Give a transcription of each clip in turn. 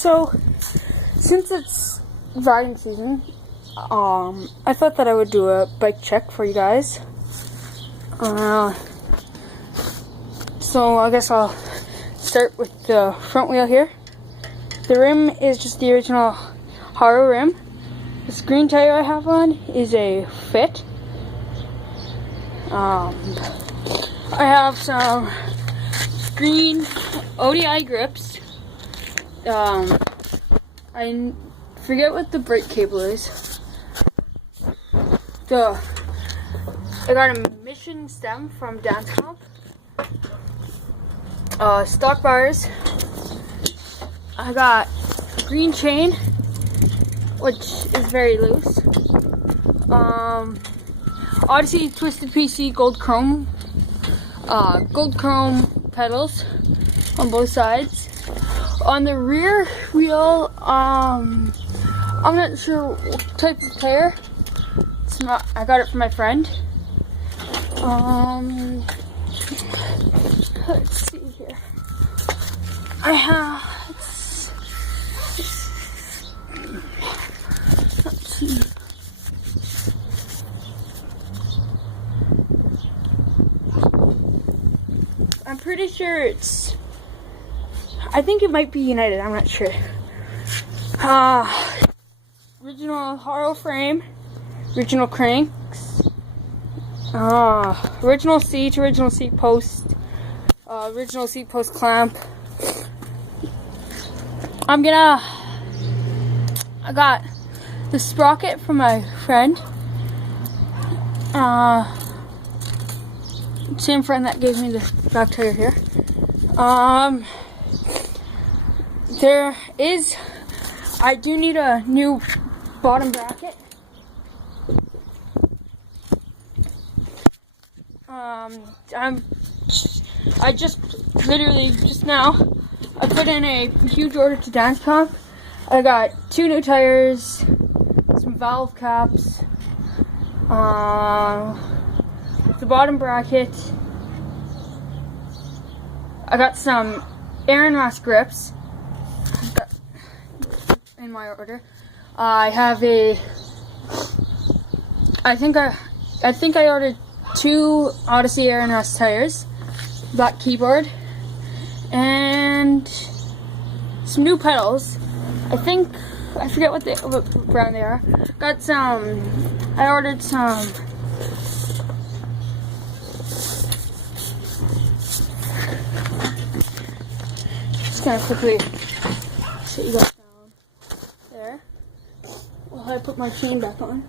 So, since it's riding season, I thought that I would do a bike check for you guys. So I guess I'll start with the front wheel here. The rim is just the original Haro rim. This green tire I have on is a Fit. I have some green ODI grips. I forget what the brake cable is. I got a Mission stem from Dance Comp. Stock bars. I got green chain, which is very loose. Odyssey Twisted PC gold chrome pedals on both sides. On the rear wheel, I'm not sure what type of tire. It's not. I got it from my friend. Let's see here. I have. Let's see. I'm pretty sure it's. I think it might be United. I'm not sure. Original Haro frame, original cranks, original seat post, original seat post clamp. I got the sprocket from my friend. Same friend that gave me the back tire here. I do need a new bottom bracket. I just now, I put in a huge order to Dance Comp. I got 2 new tires, some valve caps, the bottom bracket. I got some Aaron Ross grips in my order. I have I think I ordered 2 Odyssey Aaron Ross tires, black keyboard, and some new pedals. I forget what brand they are. I ordered some just gonna quickly sit you guys down there while I put my chain back on.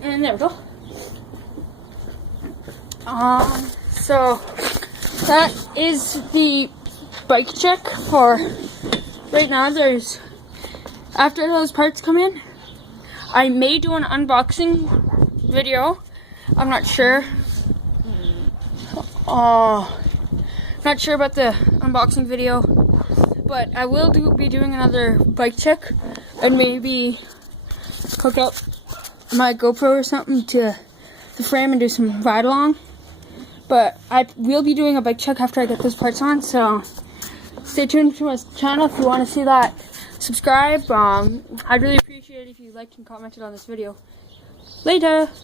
And there we go. So that is the bike check for right now. After those parts come in, I may do an unboxing video. I'm not sure. Not sure about the unboxing video, but I will be doing another bike check and maybe hook up my GoPro or something to the frame and do some ride along. But I will be doing a bike check after I get those parts on, so stay tuned to my channel if you want to see that. Subscribe. I'd really appreciate it if you liked and commented on this video. Later!